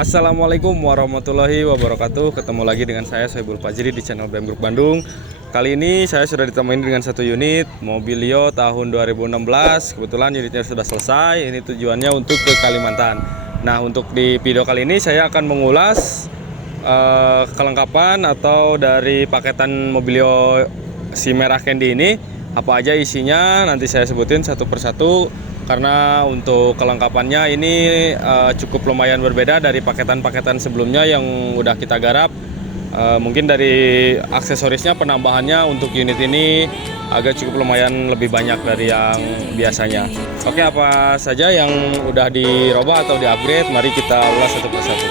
Assalamualaikum warahmatullahi wabarakatuh. Ketemu lagi dengan saya Soebul Fajri di channel BM Group Bandung. Kali ini saya sudah ditemani dengan satu unit Mobilio tahun 2016. Kebetulan unitnya sudah selesai. Ini tujuannya untuk ke Kalimantan. Nah, untuk di video kali ini saya akan mengulas kelengkapan atau dari paketan Mobilio si merah candy ini. Apa aja isinya nanti saya sebutin satu persatu. Karena untuk kelengkapannya ini cukup lumayan berbeda dari paketan-paketan sebelumnya yang udah kita garap. Mungkin dari aksesorisnya penambahannya untuk unit ini agak cukup lumayan lebih banyak dari yang biasanya. Oke, apa saja yang udah dirubah atau di-upgrade? Mari kita ulas satu persatu.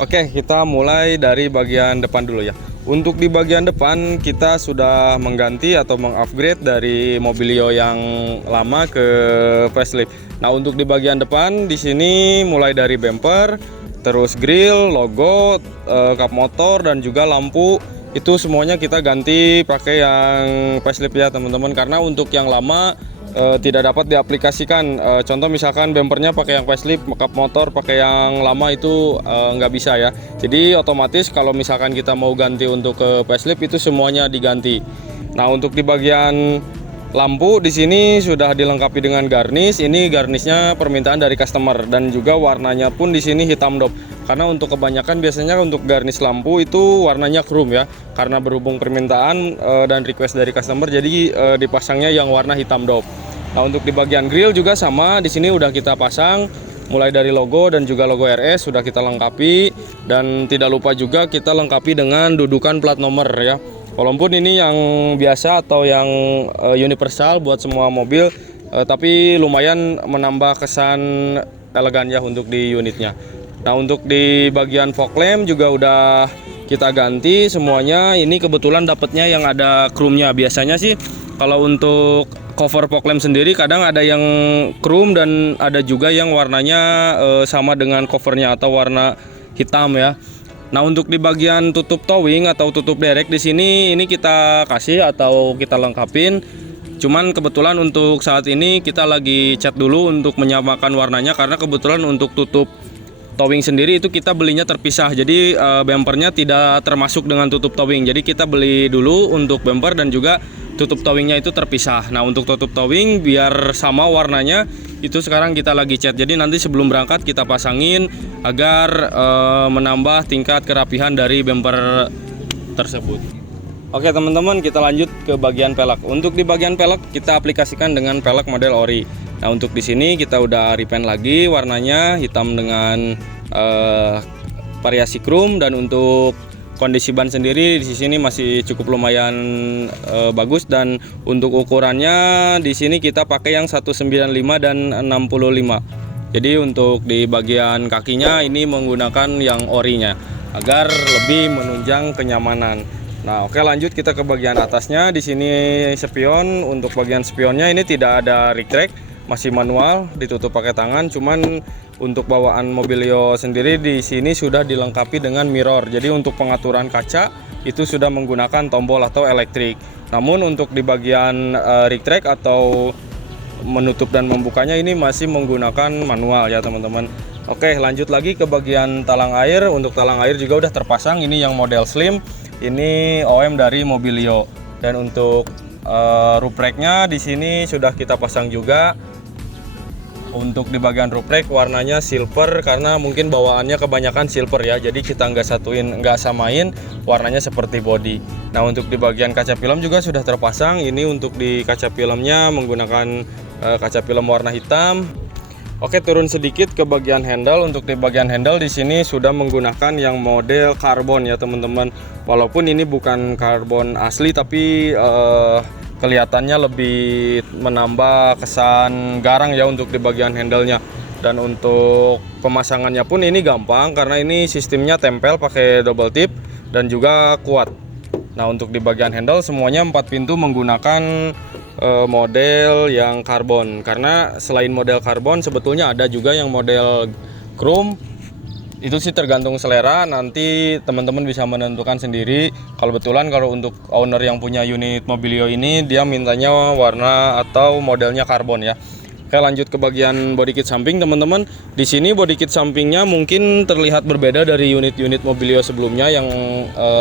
Oke, kita mulai dari bagian depan dulu ya. Untuk di bagian depan kita sudah mengganti atau mengupgrade dari Mobilio yang lama ke facelift. Nah, untuk di bagian depan di sini mulai dari bumper, terus grill, logo, kap motor dan juga lampu itu semuanya kita ganti pakai yang facelift ya teman-teman. Karena untuk yang lama tidak dapat diaplikasikan. Contoh misalkan bumpernya pakai yang facelift, kap motor pakai yang lama itu nggak bisa ya. Jadi otomatis kalau misalkan kita mau ganti untuk ke facelift itu semuanya diganti. Nah, untuk di bagian lampu di sini sudah dilengkapi dengan garnish. Ini garnishnya permintaan dari customer dan juga warnanya pun di sini hitam dop. Karena untuk kebanyakan biasanya untuk garnish lampu itu warnanya chrome ya. Karena berhubung permintaan dan request dari customer, jadi dipasangnya yang warna hitam dop. Nah, untuk di bagian grill juga sama, di sini udah kita pasang mulai dari logo dan juga logo RS sudah kita lengkapi, dan tidak lupa juga kita lengkapi dengan dudukan plat nomor ya. Walaupun ini yang biasa atau yang universal buat semua mobil, tapi lumayan menambah kesan elegan ya untuk di unitnya. Nah, untuk di bagian fog lamp juga udah kita ganti semuanya. Ini kebetulan dapatnya yang ada chrome-nya. Biasanya sih kalau untuk cover fog lamp sendiri kadang ada yang chrome dan ada juga yang warnanya sama dengan covernya atau warna hitam ya. Nah, untuk di bagian tutup towing atau tutup derek di sini ini kita kasih atau kita lengkapin. Cuman kebetulan untuk saat ini kita lagi cat dulu untuk menyamakan warnanya, karena kebetulan untuk tutup towing sendiri itu kita belinya terpisah. Jadi bumpernya tidak termasuk dengan tutup towing. Jadi kita beli dulu untuk bumper dan juga tutup towingnya itu terpisah. Nah, untuk tutup towing biar sama warnanya itu sekarang kita lagi cat. Jadi nanti sebelum berangkat kita pasangin agar menambah tingkat kerapihan dari bumper tersebut. Oke teman-teman, kita lanjut ke bagian pelek. Untuk di bagian pelek kita aplikasikan dengan pelek model ori. Nah, untuk di sini kita udah repaint lagi warnanya hitam dengan variasi chrome, dan untuk kondisi ban sendiri di sini masih cukup lumayan bagus, dan untuk ukurannya di sini kita pakai yang 195 dan 65. Jadi untuk di bagian kakinya ini menggunakan yang orinya agar lebih menunjang kenyamanan. Nah, oke, lanjut kita ke bagian atasnya. Di sini spion. Untuk bagian spionnya ini tidak ada retract, masih manual, ditutup pakai tangan. Cuman untuk bawaan Mobilio sendiri di sini sudah dilengkapi dengan mirror. Jadi untuk pengaturan kaca itu sudah menggunakan tombol atau elektrik. Namun untuk di bagian retract atau menutup dan membukanya ini masih menggunakan manual ya teman-teman. Oke, lanjut lagi ke bagian talang air. Untuk talang air juga udah terpasang, ini yang model slim, ini OM dari Mobilio. Dan untuk Roof racknya di sini sudah kita pasang juga. Untuk di bagian roof rack warnanya silver karena mungkin bawaannya kebanyakan silver ya. Jadi kita nggak samain warnanya seperti body. Nah untuk di bagian kaca film juga sudah terpasang. Ini untuk di kaca filmnya menggunakan kaca film warna hitam. Oke, turun sedikit ke bagian handle. Untuk di bagian handle di sini sudah menggunakan yang model karbon ya teman-teman. Walaupun ini bukan karbon asli tapi kelihatannya lebih menambah kesan garang ya untuk di bagian handle-nya. Dan untuk pemasangannya pun ini gampang karena ini sistemnya tempel pakai double tip dan juga kuat. Nah untuk di bagian handle semuanya 4 pintu menggunakan model yang karbon, karena selain model karbon sebetulnya ada juga yang model chrome. Itu sih tergantung selera, nanti teman-teman bisa menentukan sendiri. Kalau untuk owner yang punya unit Mobilio ini dia mintanya warna atau modelnya karbon ya. Oke, lanjut ke bagian body kit samping teman-teman. Di sini body kit sampingnya mungkin terlihat berbeda dari unit-unit Mobilio sebelumnya yang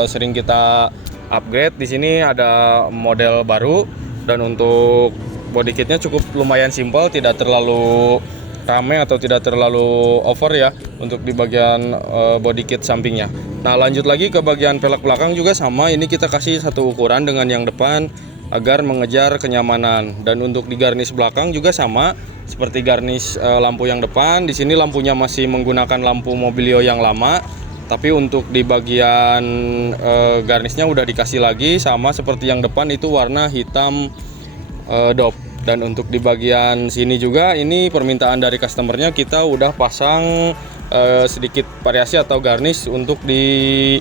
sering kita upgrade. Di sini ada model baru dan untuk body kitnya cukup lumayan simpel, tidak terlalu rame atau tidak terlalu over ya untuk di bagian body kit sampingnya. Nah lanjut lagi ke bagian pelek belakang juga sama, ini kita kasih satu ukuran dengan yang depan agar mengejar kenyamanan. Dan untuk di garnish belakang juga sama seperti garnish lampu yang depan. Di sini lampunya masih menggunakan lampu Mobilio yang lama, tapi untuk di bagian garnishnya udah dikasih lagi sama seperti yang depan, itu warna hitam dope. Dan untuk di bagian sini juga ini permintaan dari customernya, kita udah pasang sedikit variasi atau garnish untuk di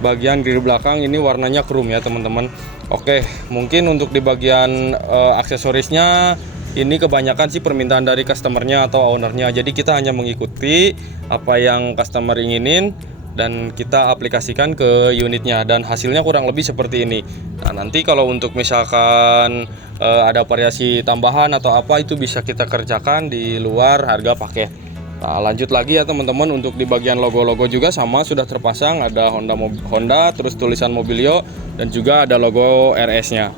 bagian grill belakang, ini warnanya chrome ya teman-teman. Oke, mungkin untuk di bagian aksesorisnya ini kebanyakan sih permintaan dari customernya atau ownernya, jadi kita hanya mengikuti apa yang customer inginin dan kita aplikasikan ke unitnya, dan hasilnya kurang lebih seperti ini. Nah nanti kalau untuk misalkan ada variasi tambahan atau apa, itu bisa kita kerjakan di luar harga paket. Nah lanjut lagi ya teman-teman, untuk di bagian logo-logo juga sama sudah terpasang, ada Honda terus tulisan Mobilio dan juga ada logo RS nya.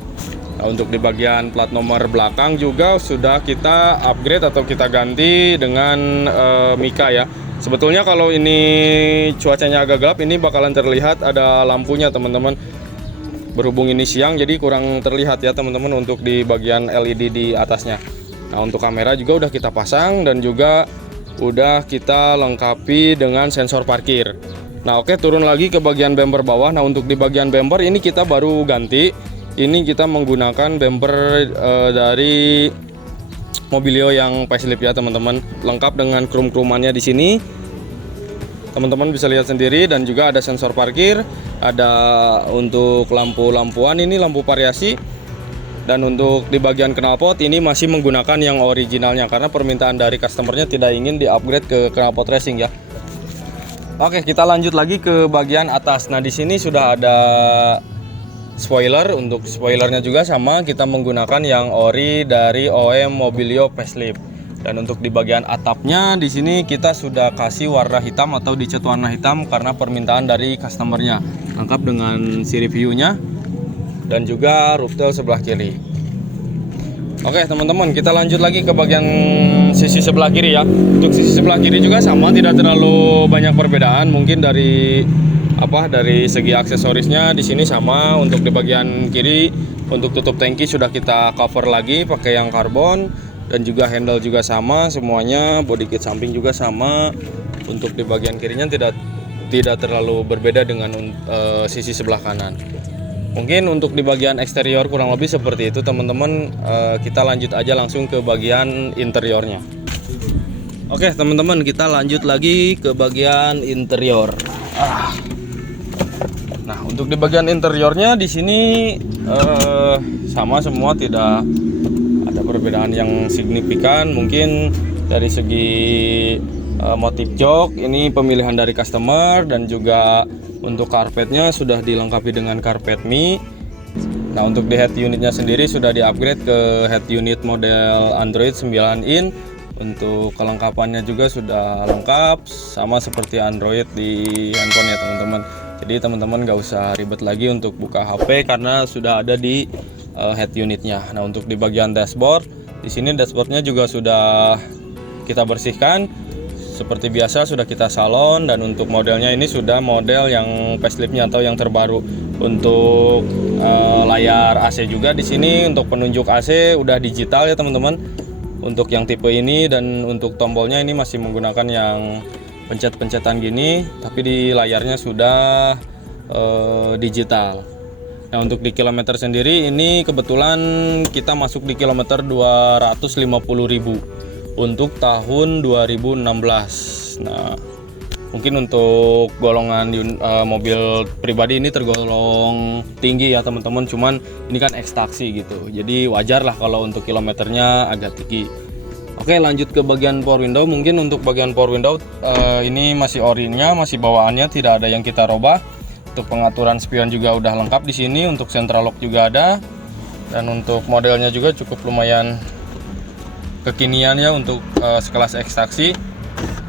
Nah, untuk di bagian plat nomor belakang juga sudah kita upgrade atau kita ganti dengan Mika ya. Sebetulnya kalau ini cuacanya agak gelap, ini bakalan terlihat ada lampunya teman-teman. Berhubung ini siang jadi kurang terlihat ya teman-teman untuk di bagian LED di atasnya. Nah untuk kamera juga udah kita pasang dan juga udah kita lengkapi dengan sensor parkir. Nah oke, turun lagi ke bagian bumper bawah. Nah untuk di bagian bumper ini kita baru ganti. Ini kita menggunakan bumper dari Mobilio yang facelift ya teman-teman, lengkap dengan krum-krumannya di sini. Teman-teman bisa lihat sendiri, dan juga ada sensor parkir, ada untuk lampu-lampuan ini lampu variasi. Dan untuk di bagian knalpot ini masih menggunakan yang originalnya karena permintaan dari customernya tidak ingin di-upgrade ke knalpot racing ya. Oke, kita lanjut lagi ke bagian atas. Nah, di sini sudah ada spoiler. Untuk spoilernya juga sama, kita menggunakan yang ori dari OM Mobilio facelift. Dan untuk di bagian atapnya di sini kita sudah kasih warna hitam atau dicat warna hitam karena permintaan dari customernya. Lengkap dengan siri view-nya dan juga roof tail sebelah kiri. Oke teman-teman, kita lanjut lagi ke bagian sisi sebelah kiri ya. Untuk sisi sebelah kiri juga sama, tidak terlalu banyak perbedaan. Mungkin dari segi aksesorisnya di sini sama. Untuk di bagian kiri untuk tutup tangki sudah kita cover lagi pakai yang karbon, dan juga handle juga sama semuanya. Body kit samping juga sama. Untuk di bagian kirinya tidak terlalu berbeda dengan sisi sebelah kanan. Mungkin untuk di bagian eksterior kurang lebih seperti itu teman-teman. Kita lanjut aja langsung ke bagian interiornya. Oke teman-teman, kita lanjut lagi ke bagian interior. Nah untuk di bagian interiornya di sini sama semua, tidak ada perbedaan yang signifikan. Mungkin dari segi motif jok ini pemilihan dari customer, dan juga untuk karpetnya sudah dilengkapi dengan karpet mie. Nah untuk di head unitnya sendiri sudah di-upgrade ke head unit model Android 9 in. Untuk kelengkapannya juga sudah lengkap sama seperti Android di handphone ya teman-teman. Jadi teman-teman gak usah ribet lagi untuk buka HP karena sudah ada di head unitnya. Nah, untuk di bagian dashboard, di sini dashboardnya juga sudah kita bersihkan seperti biasa, sudah kita salon, dan untuk modelnya ini sudah model yang faceliftnya atau yang terbaru. Untuk layar AC juga di sini untuk penunjuk AC udah digital ya teman-teman. Untuk yang tipe ini, dan untuk tombolnya ini masih menggunakan yang pencet-pencetan gini, tapi di layarnya sudah digital. Nah, untuk di kilometer sendiri ini kebetulan kita masuk di kilometer 250.000 untuk tahun 2016. Nah, mungkin untuk golongan mobil pribadi ini tergolong tinggi ya teman-teman, cuman ini kan ekstaksi gitu, jadi wajar lah kalau untuk kilometernya agak tinggi. Oke, lanjut ke bagian power window. Mungkin untuk bagian power window ini masih orinya, masih bawaannya, tidak ada yang kita robah. Untuk pengaturan spion juga udah lengkap di sini, untuk central lock juga ada, dan untuk modelnya juga cukup lumayan kekinian ya untuk sekelas ekstaksi.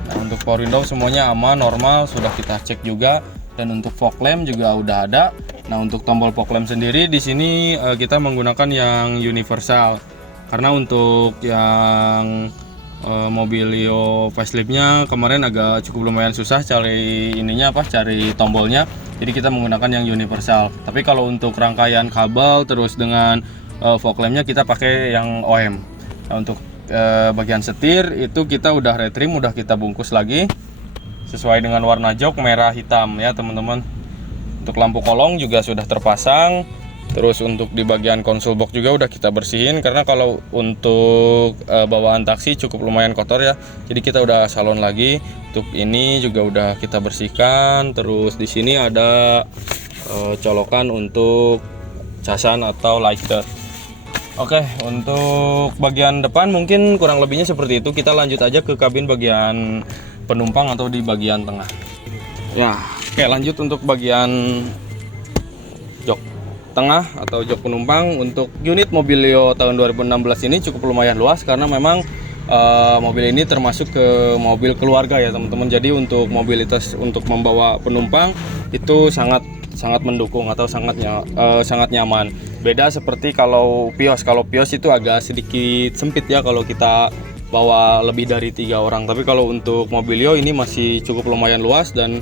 Nah, untuk power window semuanya aman, normal, sudah kita cek juga, dan untuk fog lamp juga udah ada. Nah, untuk tombol fog lamp sendiri di sini kita menggunakan yang universal, karena untuk yang Mobilio faceliftnya kemarin agak cukup lumayan susah cari ininya cari tombolnya, jadi kita menggunakan yang universal. Tapi kalau untuk rangkaian kabel terus dengan fog lampnya kita pakai yang OM. Nah, untuk bagian setir itu kita udah retrim, udah kita bungkus lagi sesuai dengan warna jok merah hitam ya teman-teman. Untuk lampu kolong juga sudah terpasang. Terus untuk di bagian konsol box juga udah kita bersihin, karena kalau untuk bawaan taksi cukup lumayan kotor ya, jadi kita udah salon lagi. Untuk ini juga udah kita bersihkan. Terus di sini ada colokan untuk casan atau lighter. Oke, untuk bagian depan mungkin kurang lebihnya seperti itu. Kita lanjut aja ke kabin bagian penumpang atau di bagian tengah. Ya, oke, lanjut untuk bagian jok tengah atau jok penumpang. Untuk unit Mobilio tahun 2016 ini cukup lumayan luas, karena memang mobil ini termasuk ke mobil keluarga ya teman-teman. Jadi untuk mobilitas untuk membawa penumpang itu sangat mendukung atau sangat nyaman. Beda seperti kalau Vios. Kalau Vios itu agak sedikit sempit ya kalau kita bawa lebih dari 3 orang. Tapi kalau untuk Mobilio ini masih cukup lumayan luas, dan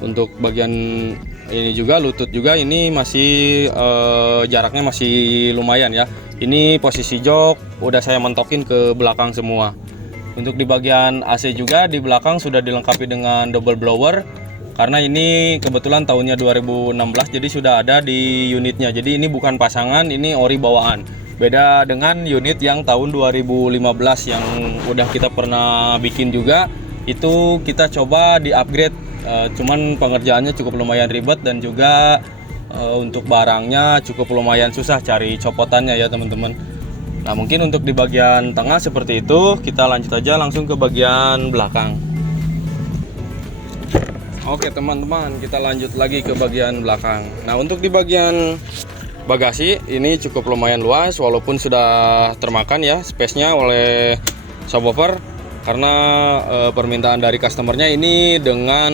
untuk bagian ini juga lutut juga ini masih jaraknya masih lumayan ya. Ini posisi jok udah saya mentokin ke belakang semua. Untuk di bagian AC juga di belakang sudah dilengkapi dengan double blower, karena ini kebetulan tahunnya 2016, jadi sudah ada di unitnya. Jadi ini bukan pasangan, ini ori bawaan. Beda dengan unit yang tahun 2015 yang udah kita pernah bikin juga, itu kita coba di upgrade. Cuman pengerjaannya cukup lumayan ribet, dan juga untuk barangnya cukup lumayan susah cari copotannya ya teman-teman. Nah, mungkin untuk di bagian tengah seperti itu. Kita lanjut aja langsung ke bagian belakang. Oke teman-teman, kita lanjut lagi ke bagian belakang. Nah, untuk di bagian bagasi ini cukup lumayan luas, walaupun sudah termakan ya space-nya oleh subwoofer, karena permintaan dari customernya ini dengan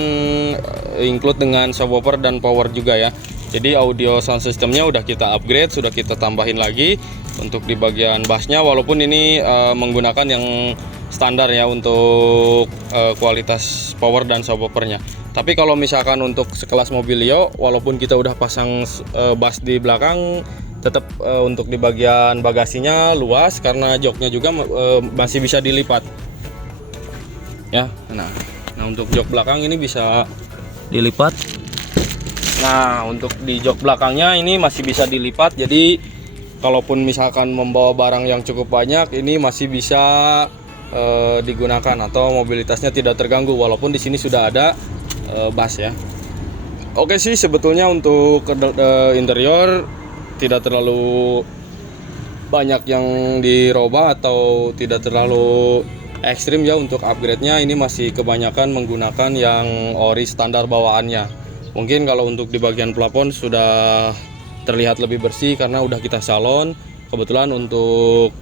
include dengan subwoofer dan power juga ya. Jadi audio sound systemnya udah kita upgrade, sudah kita tambahin lagi. Untuk di bagian bassnya, walaupun ini menggunakan yang standar ya untuk kualitas power dan subwoofernya. Tapi kalau misalkan untuk sekelas Mobilio, walaupun kita udah pasang bass di belakang, tetap untuk di bagian bagasinya luas, karena joknya juga masih bisa dilipat ya. Nah untuk jok belakang ini bisa dilipat. Nah, untuk di jok belakangnya ini masih bisa dilipat, jadi kalaupun misalkan membawa barang yang cukup banyak, ini masih bisa digunakan atau mobilitasnya tidak terganggu, walaupun di sini sudah ada bass ya. Oke sih, sebetulnya untuk interior tidak terlalu banyak yang dirubah atau tidak terlalu ekstrim ya. Untuk upgrade-nya ini masih kebanyakan menggunakan yang ori standar bawaannya. Mungkin kalau untuk di bagian plafon sudah terlihat lebih bersih karena udah kita salon. Kebetulan untuk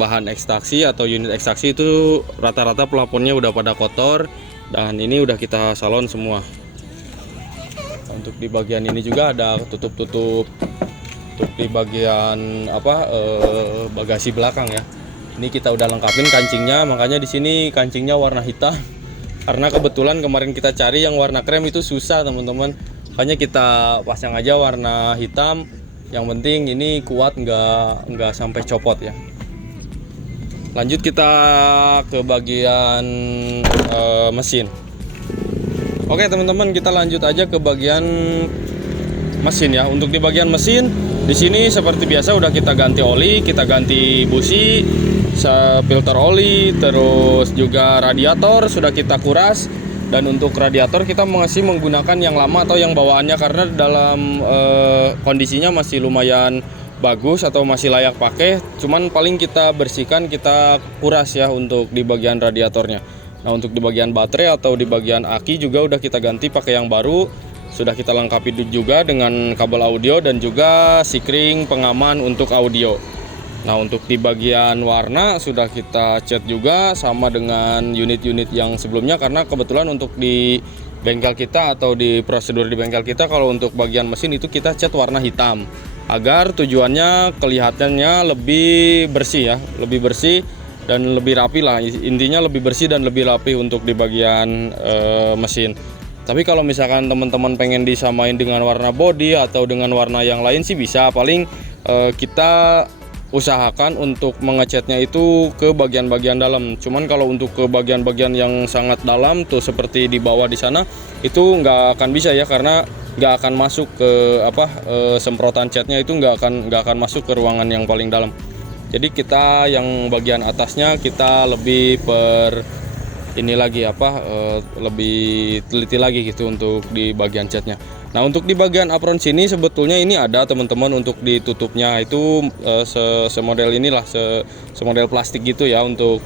bahan ekstraksi atau unit ekstraksi itu rata-rata plafonnya udah pada kotor, dan ini udah kita salon semua. Untuk di bagian ini juga ada tutup-tutup untuk di bagian bagasi belakang ya. Ini kita udah lengkapin kancingnya, makanya di sini kancingnya warna hitam. Karena kebetulan kemarin kita cari yang warna krem itu susah teman-teman. Makanya kita pasang aja warna hitam. Yang penting ini kuat, nggak sampai copot ya. Lanjut kita ke bagian mesin. Oke teman-teman, kita lanjut aja ke bagian mesin ya. Untuk di bagian mesin, di sini seperti biasa udah kita ganti oli, kita ganti busi, filter oli, terus juga radiator sudah kita kuras. Dan untuk radiator kita masih menggunakan yang lama atau yang bawaannya, karena dalam kondisinya masih lumayan bagus atau masih layak pakai. Cuman paling kita bersihkan, kita kuras ya untuk di bagian radiatornya. Nah untuk di bagian baterai atau di bagian aki juga udah kita ganti pakai yang baru. Sudah kita lengkapi juga dengan kabel audio dan juga sikring pengaman untuk audio. Nah untuk di bagian warna sudah kita cat juga sama dengan unit-unit yang sebelumnya, karena kebetulan untuk di bengkel kita atau di prosedur di bengkel kita, kalau untuk bagian mesin itu kita cat warna hitam agar tujuannya kelihatannya lebih bersih ya, lebih bersih dan lebih rapi lah. Intinya lebih bersih dan lebih rapi untuk di bagian mesin. Tapi kalau misalkan teman-teman pengen disamain dengan warna body atau dengan warna yang lain sih bisa. Paling kita usahakan untuk mengecatnya itu ke bagian-bagian dalam. Cuman kalau untuk ke bagian-bagian yang sangat dalam tuh seperti di bawah di sana, itu nggak akan bisa ya, karena nggak akan masuk ke semprotan catnya itu nggak akan masuk ke ruangan yang paling dalam. Jadi kita yang bagian atasnya kita lebih lebih teliti lagi gitu untuk di bagian catnya. Nah untuk di bagian apron sini sebetulnya ini ada teman-teman untuk ditutupnya itu semodel inilah, semodel plastik gitu ya untuk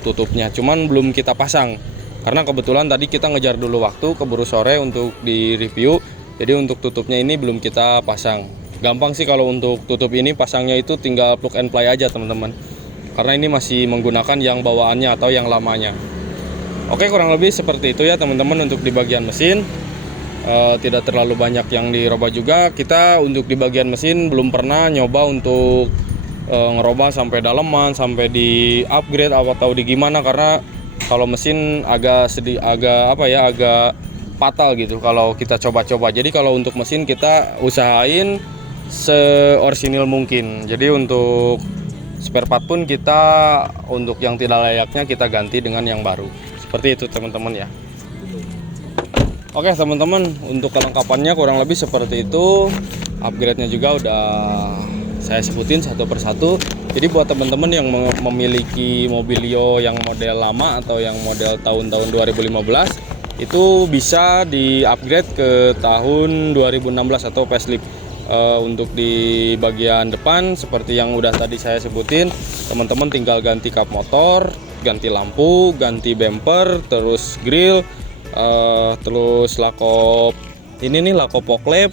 tutupnya. Cuman belum kita pasang karena kebetulan tadi kita ngejar dulu waktu, keburu sore untuk di review. Jadi untuk tutupnya ini belum kita pasang. Gampang sih kalau untuk tutup ini, pasangnya itu tinggal plug and play aja teman-teman. Karena ini masih menggunakan yang bawaannya atau yang lamanya. Oke, kurang lebih seperti itu ya teman-teman untuk di bagian mesin. Tidak terlalu banyak yang dirubah juga. Kita untuk di bagian mesin belum pernah nyoba untuk ngerubah sampai daleman, sampai di upgrade atau di gimana, karena kalau mesin agak fatal gitu kalau kita coba-coba. Jadi kalau untuk mesin kita usahain seorisinil mungkin. Jadi untuk spare part pun kita untuk yang tidak layaknya kita ganti dengan yang baru. Seperti itu teman-teman ya. Oke teman-teman, untuk kelengkapannya kurang lebih seperti itu. Upgrade-nya juga udah saya sebutin satu persatu. Jadi buat teman-teman yang memiliki Mobilio yang model lama atau yang model tahun-tahun 2015, itu bisa di-upgrade ke tahun 2016 atau facelift. Untuk di bagian depan seperti yang udah tadi saya sebutin, teman-teman tinggal ganti kap motor, ganti lampu, ganti bumper, terus grill, terus lakop fog lamp,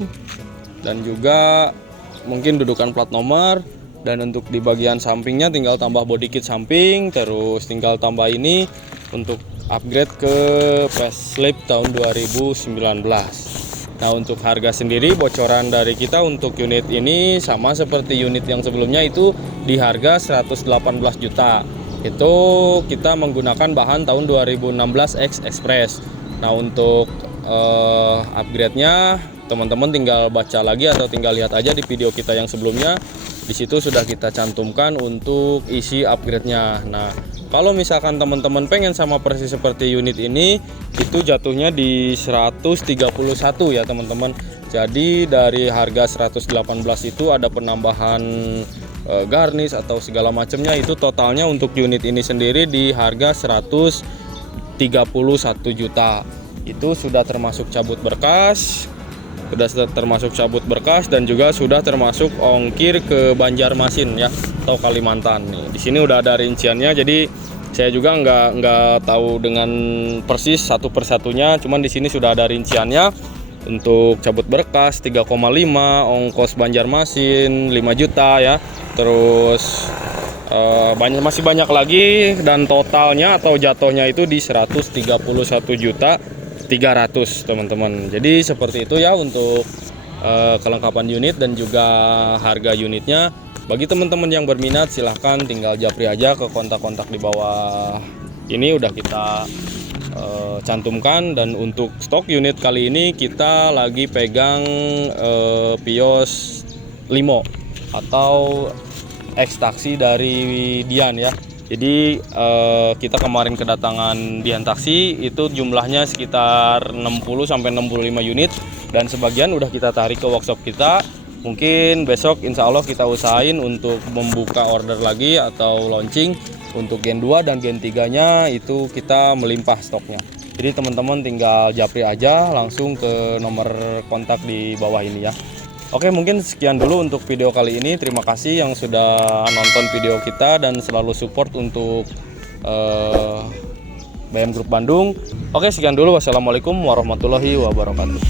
dan juga mungkin dudukan plat nomor. Dan untuk di bagian sampingnya tinggal tambah body kit samping, terus tinggal tambah ini untuk upgrade ke facelift tahun 2019. Nah untuk harga sendiri bocoran dari kita untuk unit ini sama seperti unit yang sebelumnya, itu di harga 118 juta. Itu kita menggunakan bahan tahun 2016 X Express. Nah untuk upgrade-nya teman-teman tinggal baca lagi atau tinggal lihat aja di video kita yang sebelumnya. Di situ sudah kita cantumkan untuk isi upgrade-nya. Nah kalau misalkan teman-teman pengen sama persis seperti unit ini, itu jatuhnya di 131 ya teman-teman. Jadi dari harga 118 itu ada penambahan garnish atau segala macamnya, itu totalnya untuk unit ini sendiri di harga 131 juta. Itu sudah termasuk cabut berkas, dan juga sudah termasuk ongkir ke Banjarmasin ya atau Kalimantan. Nih di sini udah ada rinciannya, jadi saya juga nggak tahu dengan persis satu persatunya, cuman di sini sudah ada rinciannya. Untuk cabut berkas 3,5, ongkos Banjarmasin 5 juta ya. Terus masih banyak lagi, dan totalnya atau jatuhnya itu di 131 juta 300 teman-teman. Jadi seperti itu ya untuk kelengkapan unit dan juga harga unitnya. Bagi teman-teman yang berminat silahkan tinggal japri aja ke kontak-kontak di bawah ini udah kita cantumkan. Dan untuk stok unit kali ini kita lagi pegang Vios Limo atau ekstaksi dari Dian ya. Jadi kita kemarin kedatangan Dian Taksi itu jumlahnya sekitar 60-65 unit dan sebagian udah kita tarik ke workshop kita. Mungkin besok insya Allah kita usahain untuk membuka order lagi atau launching untuk Gen 2 dan Gen 3 nya itu kita melimpah stoknya. Jadi teman-teman tinggal japri aja langsung ke nomor kontak di bawah ini ya. Oke, mungkin sekian dulu untuk video kali ini. Terima kasih yang sudah nonton video kita dan selalu support untuk BM Group Bandung. Oke, sekian dulu. Wassalamualaikum warahmatullahi wabarakatuh.